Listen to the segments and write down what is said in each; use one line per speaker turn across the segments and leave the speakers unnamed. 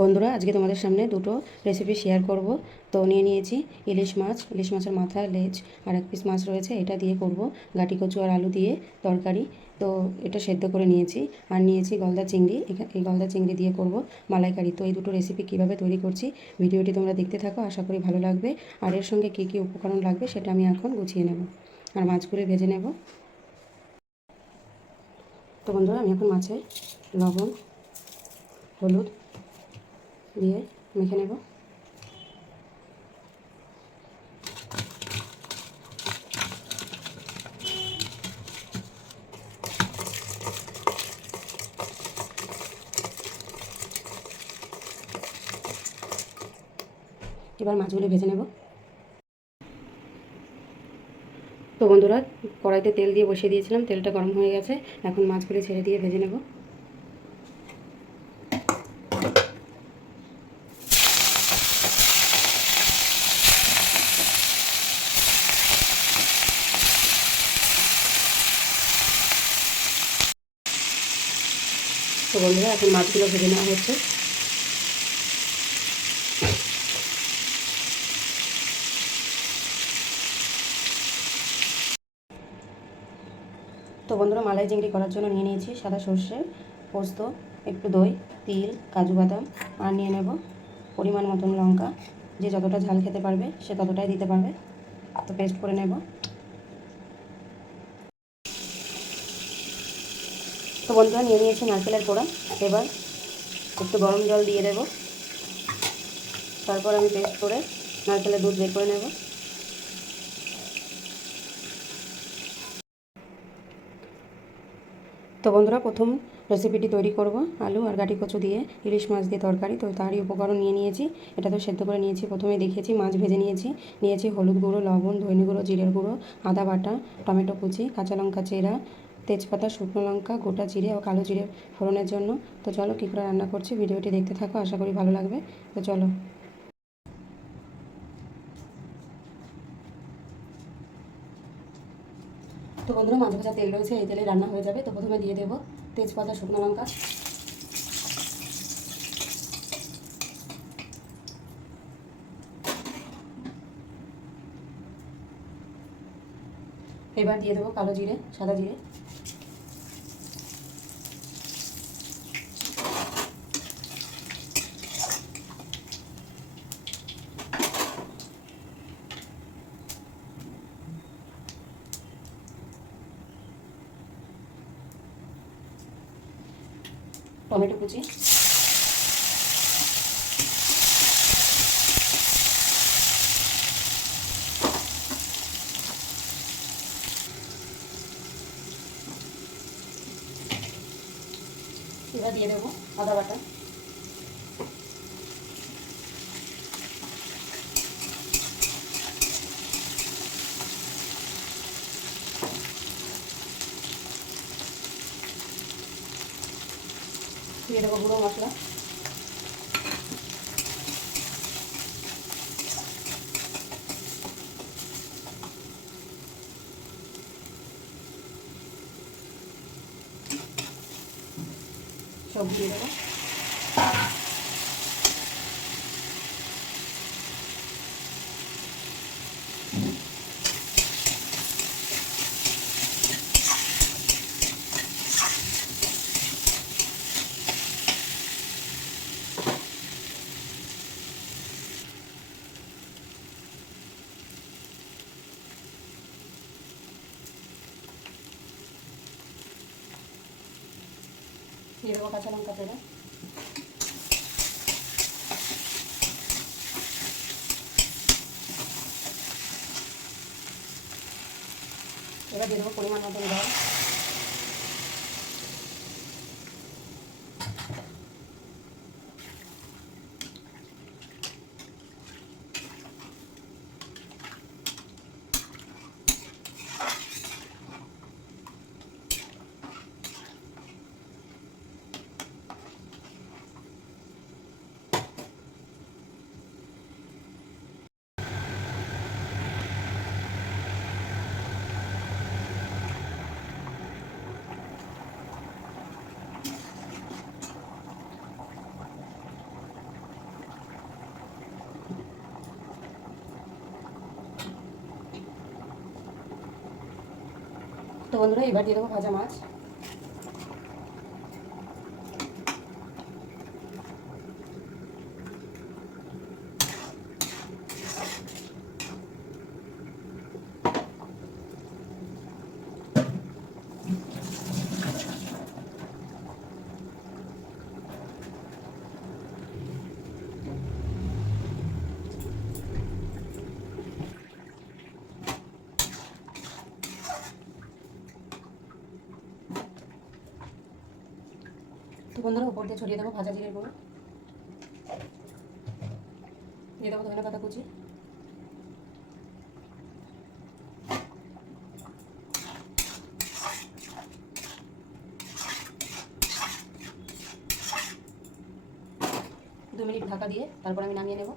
বন্ধুরা, আজকে তোমাদের সামনে দুটো রেসিপি শেয়ার করব। তো নিয়ে নিয়েছি ইলিশ মাছ, ইলিশ মাছের মাথা, লেজ, আর এক পিস মাছ রয়েছে, এটা দিয়ে করব গাটি কচু আর আলু দিয়ে তরকারি। তো এটা সেদ্ধ করে নিয়েছি, আর নিয়েছি গলদা চিংড়ি এই গলদা চিংড়ি দিয়ে করব মালাইকারি। তো এই দুটো রেসিপি কীভাবে তৈরি করছি ভিডিওটি তোমরা দেখতে থাকো, আশা করি ভালো লাগবে। আর এর সঙ্গে কী কী উপকরণ লাগবে সেটা আমি এখন গুছিয়ে নেব। আর মাছগুলি ভেজে নেব। তো বন্ধুরা, আমি এখন মাছে লবণ, হলুদ দিয়ে মেখে নেব। এবার মাছগুলি ভেজে নেব। তো বন্ধুরা, কড়াইতে তেল দিয়ে বসিয়ে দিয়েছিলাম, তেলটা গরম হয়ে গেছে। এখন মাছগুলি ছেড়ে দিয়ে ভেজে নেব। বন্ধুরা, এখন মাছগুলো ভেজে নেওয়া হচ্ছে। তো বন্ধুরা, মালাই চিংড়ি করার জন্য নিয়ে নিয়েছি সাদা সর্ষে, পোস্ত, একটু দই, তিল, কাজু বাদাম, আর নিয়ে নেব পরিমাণ মতন লঙ্কা। যে যতটা ঝাল খেতে পারবে, সে ততটাই দিতে পারবে। তো পেস্ট করে নেব। তো বন্ধুরা, নিয়ে নিয়েছি নারকেলের পোড়া। এবার একটু গরম জল দিয়ে দেব। তারপর আমি পেস্ট করে নারকেলের দুধ বের করে নেব। তো বন্ধুরা, প্রথম রেসিপিটি তৈরি করব। আলু আর গাটি কচু দিয়ে, ইলিশ মাছ দিয়ে তরকারি। তো তারই উপকরণ নিয়ে নিয়েছি। এটা তো সেদ্ধ করে নিয়েছি। প্রথমে দেখিয়েছি মাছ ভেজে নিয়েছি। নিয়েছি হলুদ গুঁড়ো, লবণ, ধনে গুঁড়ো, জিরের গুঁড়ো, আদা বাটা, টমেটো কুচি, কাঁচা লঙ্কা চেরা তেজপাতা, শুকনো লঙ্কা, গোটা জিরে ও কালো জিরে ফোড়নের জন্য। তো চলো কী করে রান্না করছি ভিডিওটি দেখতে থাকো, আশা করি ভালো লাগবে। তো চলো। তো বন্ধুরা মাছ ভাজা তেল রয়েছে, এই তেলে রান্না হয়ে যাবে। তো প্রথমে দিয়ে দেবো তেজপাতা, শুকনো লঙ্কা। এবার দিয়ে দেবো কালো জিরে, সাদা জিরে। টমেটো কুচি। এবার দিয়ে দেবো আদা বাটা। দিয়ে দেবো গুঁড়ো মশলা। সব দিয়ে দেবো। দিয়ে দেবো কাঁচা লঙ্কা পেরে এবার দিয়ে দেবো পরিমাণ মতন জল তো বন্ধুরা এবার দিয়ে দেবো ভাজা মাছ। বন্ধুরা, উপর দিয়ে ছড়িয়ে দেবো, ভাজা জিরের গুঁড়ো। দিয়ে দেবো ধনে পাতা কুচি। দু মিনিট ঢাকা দিয়ে তারপর আমি নামিয়ে নেব।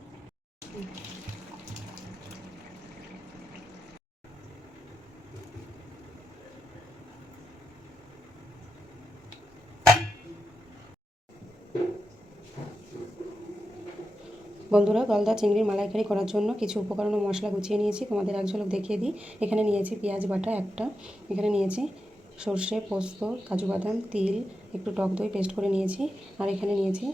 বন্ধুরা, গলদা চিংড়ির মালাইকারি করার জন্য কিছু উপকরণ ও মশলা গুছিয়ে নিয়েছি। তোমাদের এক ঝলক দেখিয়ে দিই। এখানে নিয়েছি পেঁয়াজ বাটা একটা। এখানে নিয়েছি সর্ষে, পোস্ত, কাজু বাদাম, তিল, একটু টক দই পেস্ট করে নিয়েছি। আর এখানে নিয়েছি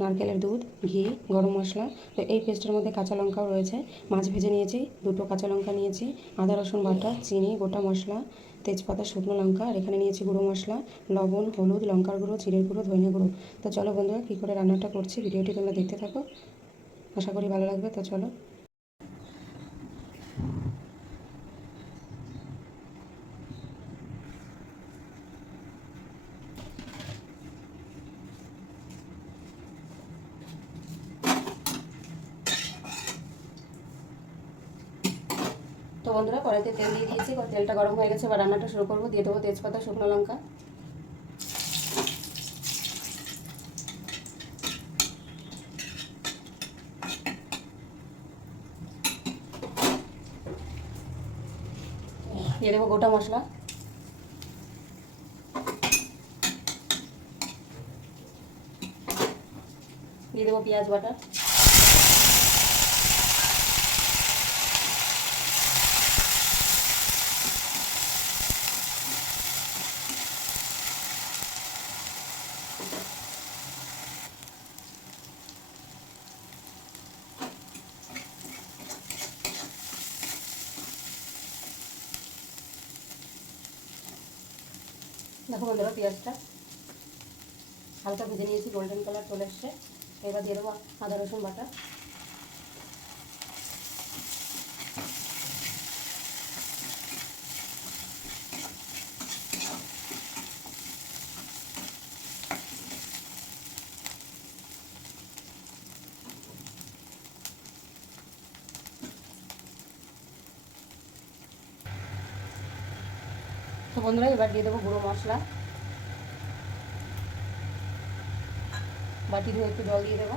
নারকেলের দুধ, ঘি, গরম মশলা। তো এই পেস্টের মধ্যে কাঁচা লঙ্কাও রয়েছে। মাছ ভেজে নিয়েছি, দুটো কাঁচা লঙ্কা নিয়েছি, আদা রসুন বাটা, চিনি, গোটা মশলা। তেজপাতা, শুকনো লঙ্কা, আর এখানে নিয়েছি গুঁড়ো মশলা, লবণ, হলুদ, লঙ্কার গুঁড়ো, জিরের গুঁড়ো, ধনে গুঁড়ো। তো চলো বন্ধুরা, কী করে রান্নাটা করছি, ভিডিওটি তোমরা দেখতে থাকো। আশা করি ভালো লাগবে, তো চলো। তো বন্ধুরা, কড়াইতে তেল দিয়ে দিয়েছি তেলটা গরম হয়ে গেছে, এবার রান্নাটা শুরু করব। দিয়ে দেবো তেজপাতা, শুকনো লঙ্কা। দিয়ে দেবো গোটা মশলা। দিয়ে দেবো পেঁয়াজ বাটা। দেখো বন্ধুরা পেঁয়াজটা। হালকা ভেজে নিয়েছি গোল্ডেন কালার চলে এসছে। এবার দিয়ে দেবো আদা রসুন বাটা। বন্ধুরা এবার দিয়ে দেবো গুঁড়ো মশলা। বাটি ধুয়ে একটু জল দিয়ে দেবো।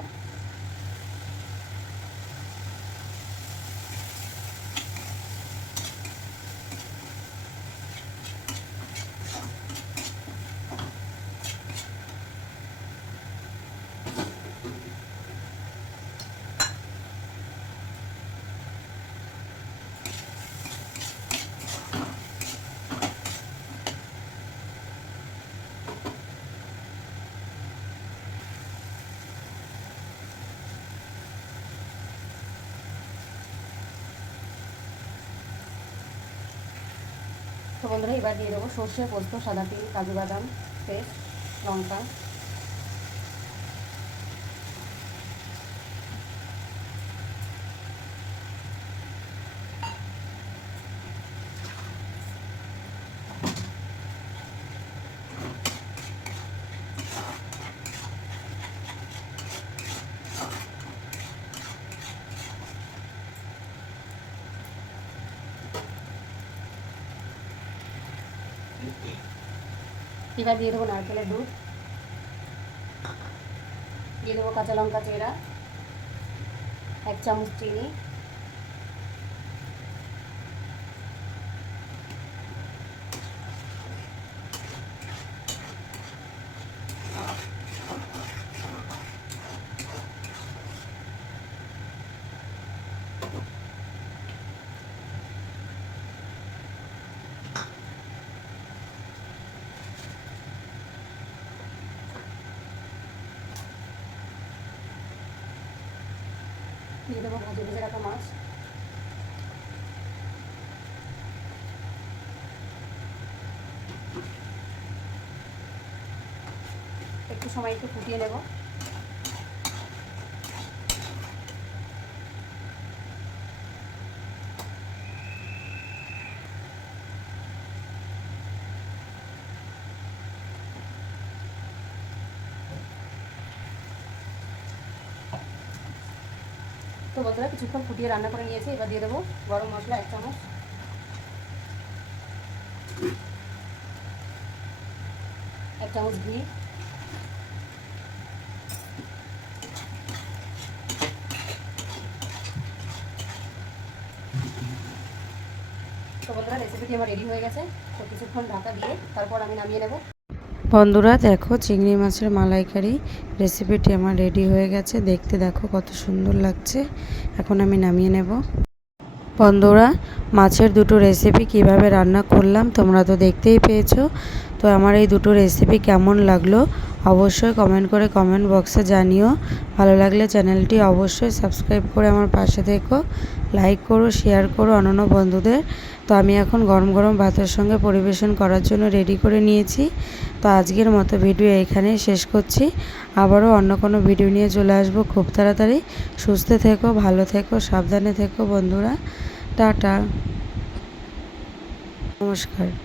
বন্ধুরা এবার দিয়ে দেবো সর্ষে পোস্ত সাদা তিল কাজু বাদাম পেস্ট লঙ্কা। এবার দিয়ে দেবো নারকেলের দুধ। দিয়ে দেবো কাঁচা লঙ্কা চেরা এক চামচ চিনি। দিয়ে দেবো ভেজে ভেজে রাখা মাছ একটু সময় একটু ফুটিয়ে নেব। বন্ধুরা কিছুক্ষণ ফুটিয়ে রান্না করে নিয়েছি, এবার দিয়ে দেবো গরম মশলা এক চামচ। এক চামচ ঘি। তো বন্ধুরা রেসিপিটি আমার রেডি হয়ে গেছে। তো কিছুক্ষণ ঢাকা দিয়ে তারপর আমি নামিয়ে নেব।
বন্ধুরা, দেখো চিংড়ি মাছের মালাইকারি রেসিপিটি আমার রেডি হয়ে গেছে। দেখতে দেখো কত সুন্দর লাগছে। এখন আমি নামিয়ে নেব। বন্ধুরা, মাছের দুটো রেসিপি কীভাবে রান্না করলাম তোমরা তো দেখতেই পেয়েছ। তো আমার এই দুটো রেসিপি কেমন লাগল অবশ্যই কমেন্ট করে কমেন্ট বক্সে জানিও। ভালো লাগলে চ্যানেলটি অবশ্যই সাবস্ক্রাইব করে আমার পাশে থেকো। লাইক করো শেয়ার করো অন্যান্য বন্ধুদের। তো আমি এখন গরম গরম ভাতের সঙ্গে পরিবেশন করার জন্য রেডি করে নিয়েছি। তো আজকের মতো ভিডিও এখানেই শেষ করছি। আবারও অন্য কোনো ভিডিও নিয়ে চলে আসব। খুব তাড়াতাড়ি। সুস্থ থেকো, ভালো থেকো, সাবধানে থেকো বন্ধুরা। টাটা। নমস্কার।